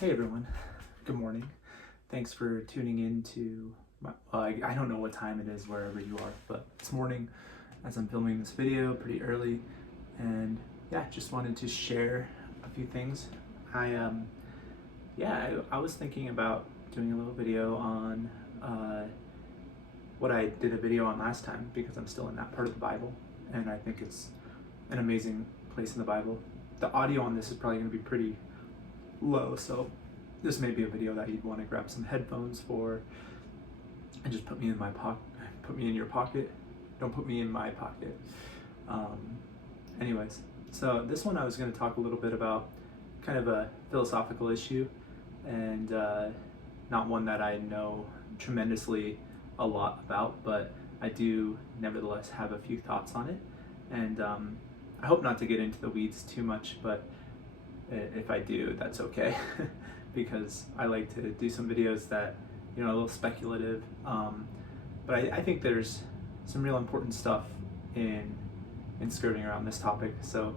Hey everyone, good morning. Thanks for tuning in to I don't know what time it is wherever you are, but it's morning as I'm filming this video pretty early, and yeah, just wanted to share a few things. I was thinking about doing a little video on what I did a video on last time because I'm still in that part of the Bible, and I think it's an amazing place in the Bible. The audio on this is probably going to be pretty low, so this may be a video that you'd want to grab some headphones for and just put me in my pocket. Put me in your pocket. Don't put me in my pocket. Um, anyways, so this one I was going to talk a little bit about kind of a philosophical issue, and not one that I know tremendously a lot about, but I do nevertheless have a few thoughts on it, and I hope not to get into the weeds too much, but if I do, that's okay. Because I like to do some videos that, a little speculative, but I think there's some real important stuff in skirting around this topic. So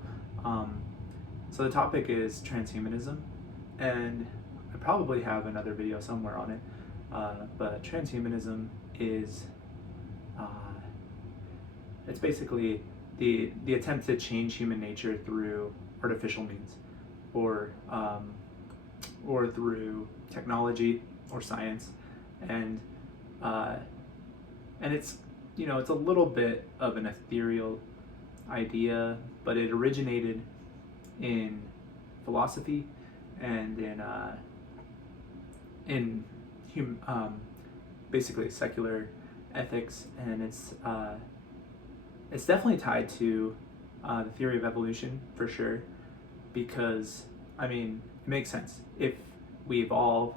the topic is transhumanism, and I probably have another video somewhere on it, but transhumanism is it's basically the attempt to change human nature through artificial means, or through technology or science, and it's it's a little bit of an ethereal idea, but it originated in philosophy and basically secular ethics, and it's definitely tied to the theory of evolution for sure, because it makes sense. If we evolve,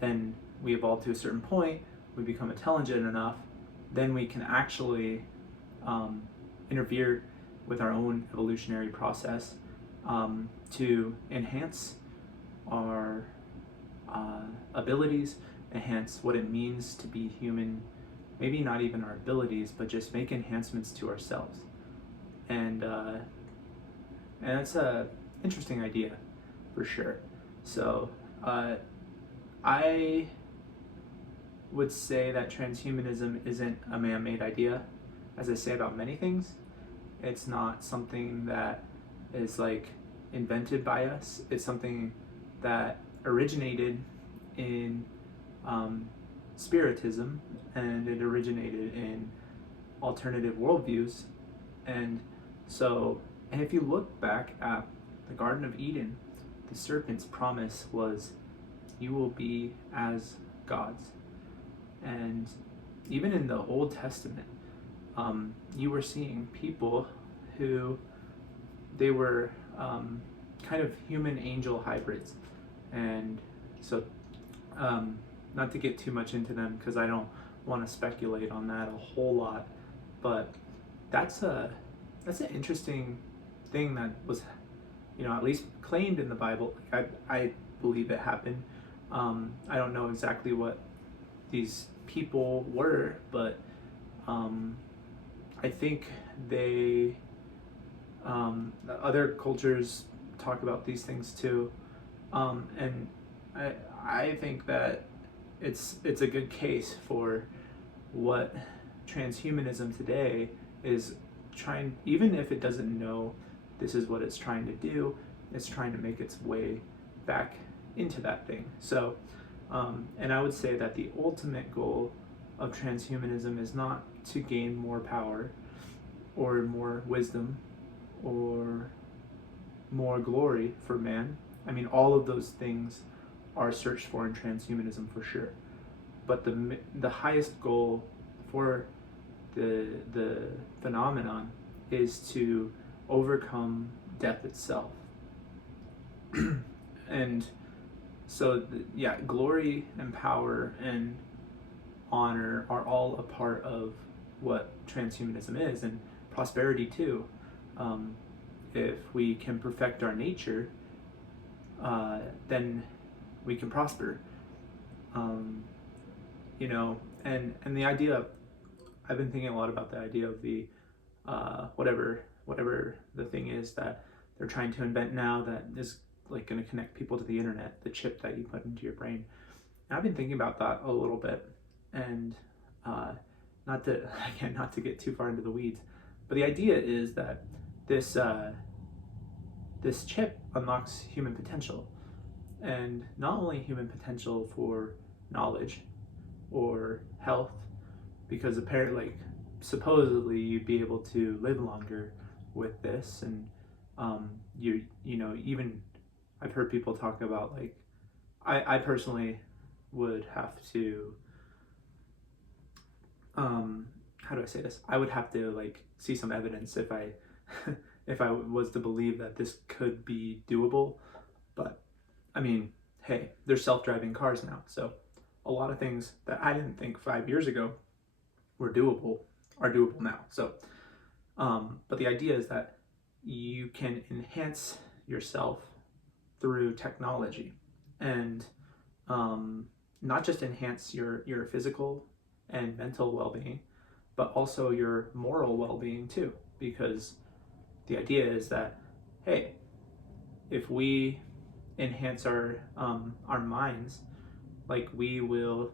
then we evolve to a certain point, we become intelligent enough, then we can actually interfere with our own evolutionary process to enhance our abilities, enhance what it means to be human, maybe not even our abilities, but just make enhancements to ourselves. And that's a interesting idea for sure. So I would say that transhumanism isn't a man-made idea. As I say about many things, it's not something that is like invented by us. It's something that originated in spiritism, and it originated in alternative worldviews. And if you look back at the Garden of Eden, the serpent's promise was, you will be as gods. And even in the Old Testament, you were seeing people who they were kind of human angel hybrids. And so not to get too much into them, because I don't want to speculate on that a whole lot, but that's an interesting thing that was at least claimed in the Bible. I believe it happened. I don't know exactly what these people were, but I think they other cultures talk about these things too, and I think that it's a good case for what transhumanism today is trying. Even if it doesn't know this is what it's trying to do, it's trying to make its way back into that thing. So and I would say that the ultimate goal of transhumanism is not to gain more power or more wisdom or more glory for man. All of those things are searched for in transhumanism for sure, but the highest goal for the phenomenon is to overcome death itself. And so glory and power and honor are all a part of what transhumanism is, and prosperity too. If we can perfect our nature, then we can prosper. And the idea of, I've been thinking a lot about the idea of the whatever the thing is that they're trying to invent now that is like going to connect people to the internet, the chip that you put into your brain. And I've been thinking about that a little bit, and not to again, not to get too far into the weeds, but the idea is that this this chip unlocks human potential, and not only human potential for knowledge or health, because apparently, like, supposedly you'd be able to live longer with this, and you know, even I've heard people talk about, like, I personally would have to how do I say this? I would have to, like, see some evidence if I if I was to believe that this could be doable. But I mean, hey, there's self-driving cars now, so a lot of things that I didn't think 5 years ago were doable are doable now. So, but the idea is that you can enhance yourself through technology, and not just enhance your physical and mental well-being, but also your moral well-being too. Because the idea is that, hey, if we enhance our minds, like, we will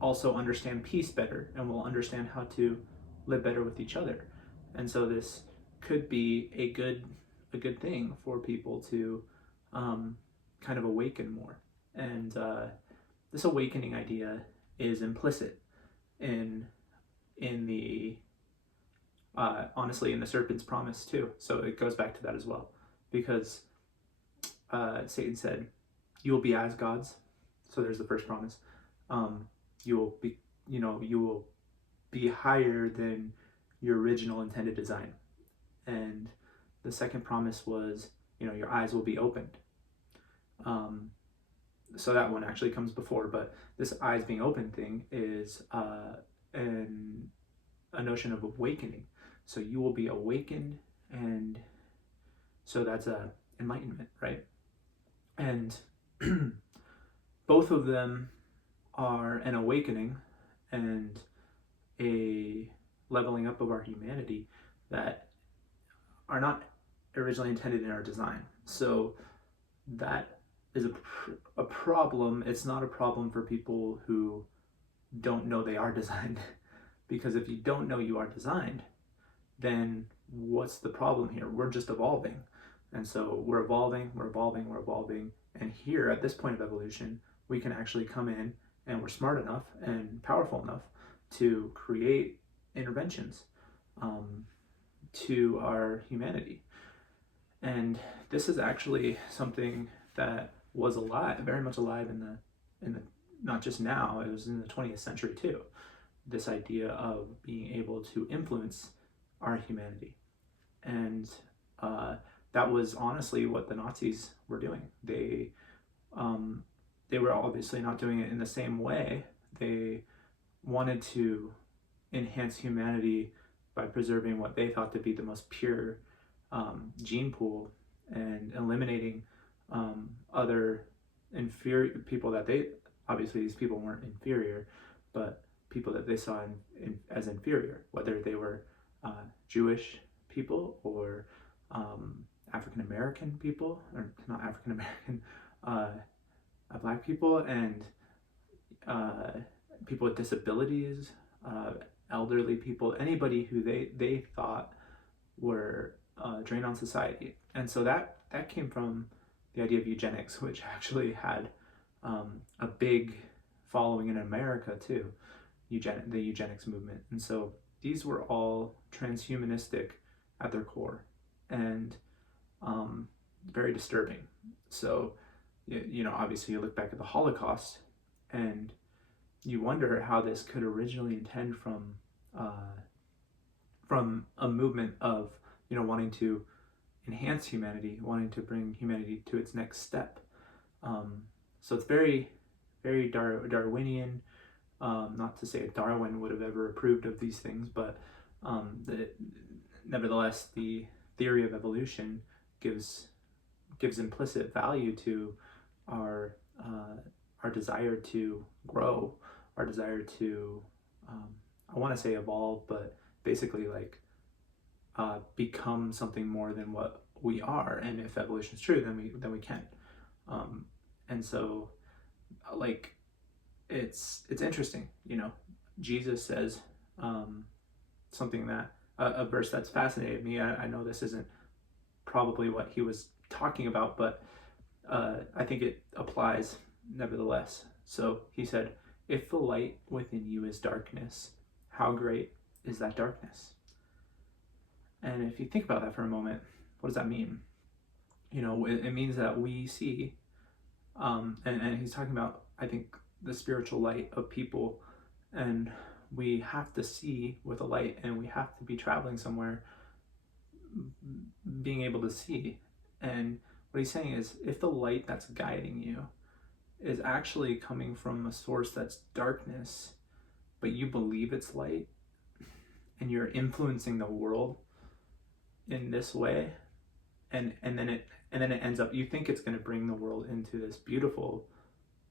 also understand peace better, and we'll understand how to live better with each other. And so this could be a good thing for people to kind of awaken more. And this awakening idea is implicit in the honestly, in the serpent's promise too. So it goes back to that as well, because Satan said, "You will be as gods." So there's the first promise. You will be, you will be higher than your original intended design. And the second promise was, your eyes will be opened. So that one actually comes before, but this eyes being open thing is a notion of awakening. So you will be awakened, and so that's a enlightenment, right? And both of them are an awakening and a leveling up of our humanity that are not originally intended in our design. So that is a problem. It's not a problem for people who don't know they are designed. Because if you don't know you are designed, then what's the problem here? We're just evolving. And so we're evolving. And here, at this point of evolution, we can actually come in, and we're smart enough and powerful enough to create interventions to our humanity. And this is actually something that was alive, very much alive in the not just now, it was in the 20th century too. This idea of being able to influence our humanity. And that was honestly what the Nazis were doing. They were obviously not doing it in the same way. They wanted to enhance humanity by preserving what they thought to be the most pure gene pool, and eliminating other inferior people that they, obviously these people weren't inferior, but people that they saw as inferior, whether they were Jewish people or African American people, or not African American, Black people, and people with disabilities, elderly people, anybody who they thought were drain on society. And so that came from the idea of eugenics, which actually had a big following in America too, the eugenics movement. And so these were all transhumanistic at their core, and very disturbing. So, obviously you look back at the Holocaust, and you wonder how this could originally intend from a movement of, wanting to enhance humanity, wanting to bring humanity to its next step. So it's very, very Darwinian. Not to say Darwin would have ever approved of these things, but nevertheless, the theory of evolution gives implicit value to our desire to grow, our desire to I want to say evolve, but basically, like, become something more than what we are, and if evolution is true, then we can. And so, like, it's interesting, Jesus says something that a verse that's fascinated me. I know this isn't probably what he was talking about, but I think it applies nevertheless. So he said, "If the light within you is darkness, how great is that darkness?" And if you think about that for a moment, what does that mean? It means that we see, and he's talking about, I think, the spiritual light of people, and we have to see with a light, and we have to be traveling somewhere, being able to see. And what he's saying is, if the light that's guiding you is actually coming from a source that's darkness, but you believe it's light, and you're influencing the world in this way, and then it ends up, you think it's going to bring the world into this beautiful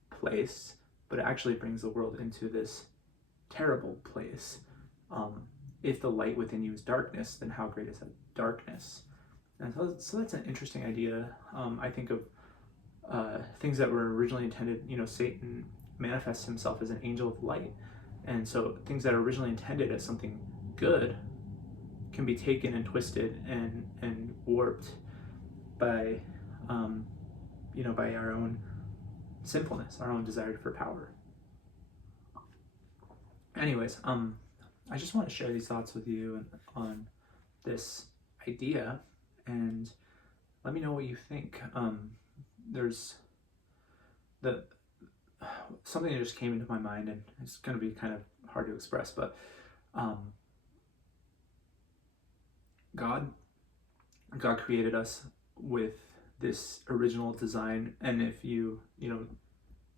place, but it actually brings the world into this terrible place. If the light within you is darkness, then how great is that darkness? And so that's an interesting idea. I think of things that were originally intended. Satan manifests himself as an angel of light, and so things that are originally intended as something good can be taken and twisted and warped by by our own sinfulness, our own desire for power. Anyways, I just want to share these thoughts with you on this idea, and let me know what you think. There's something that just came into my mind, and it's going to be kind of hard to express, but God created us with this original design, and if you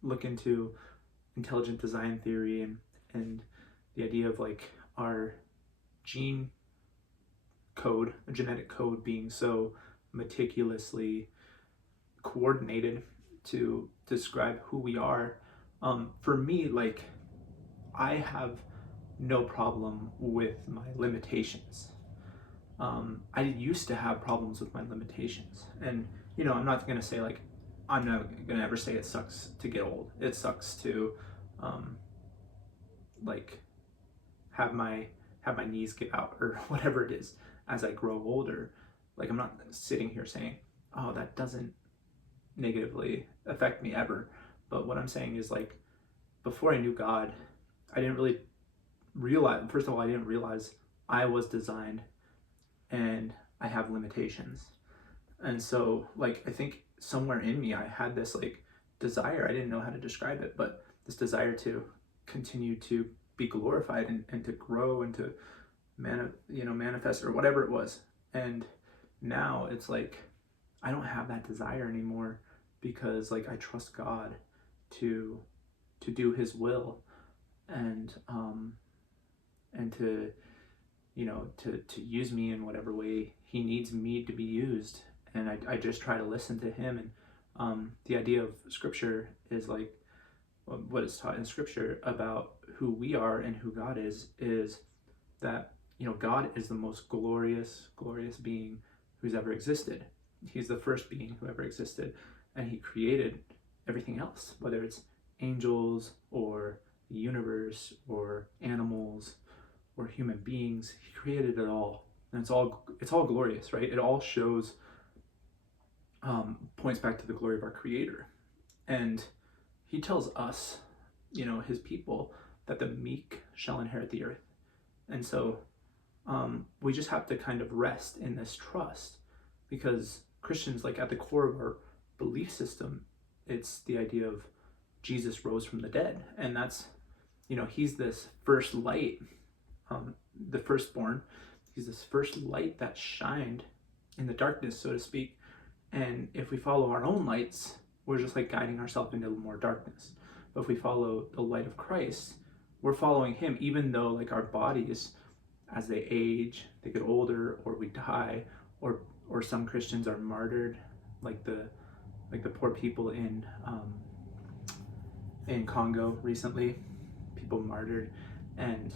look into intelligent design theory and the idea of like our gene code, a genetic code being so meticulously coordinated to describe who we are, for me, like, I have no problem with my limitations. I used to have problems with my limitations, and I'm not gonna say, like, I'm not gonna ever say it sucks to get old. It sucks to like have my knees give out or whatever it is as I grow older. Like, I'm not sitting here saying, oh, that doesn't negatively affect me ever. But what I'm saying is, like, before I knew God, I didn't really realize, first of all, I didn't realize I was designed and I have limitations. And so, like, I think somewhere in me I had this, like, desire, I didn't know how to describe it, but this desire to continue to be glorified and to grow and to manifest, or whatever it was. And now it's like I don't have that desire anymore, because, like, I trust God to do his will, and to to use me in whatever way he needs me to be used. And I just try to listen to him. And the idea of scripture is, like, what is taught in scripture about who we are and who God is that God is the most glorious being who's ever existed. He's the first being who ever existed, and he created everything else, whether it's angels or the universe or animals or human beings. He created it all, and it's all glorious, right? It all shows points back to the glory of our Creator. And he tells us, his people, that the meek shall inherit the earth. And so we just have to kind of rest in this trust, because Christians, like, at the core of our belief system, it's the idea of Jesus rose from the dead, and that's, he's this first light, the firstborn. He's this first light that shined in the darkness, so to speak. And if we follow our own lights, we're just, like, guiding ourselves into more darkness. But if we follow the light of Christ, we're following him, even though, like, our bodies, as they age, they get older, or we die, or some Christians are martyred, like the poor people in Congo recently, people martyred, and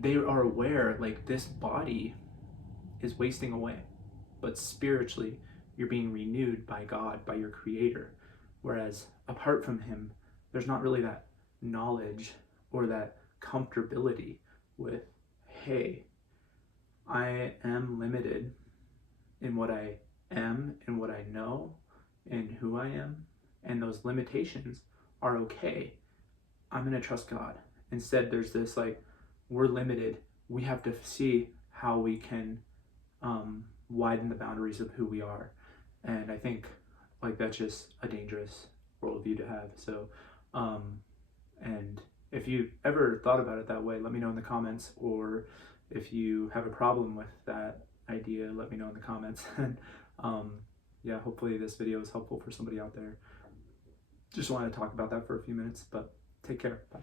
they are aware, like, this body is wasting away. but spiritually, you're being renewed by God, by your Creator. Whereas apart from Him, there's not really that knowledge or that comfortability with, hey, I am limited in what I am and what I know and who I am, and those limitations are okay. I'm going to trust God. Instead, there's this like, we're limited. We have to see how we can widen the boundaries of who we are. And I think like that's just a dangerous worldview to have. So, and if you ever thought about it that way, let me know in the comments. Or if you have a problem with that idea, let me know in the comments. And yeah, hopefully this video is helpful for somebody out there. Just wanted to talk about that for a few minutes, but take care. Bye.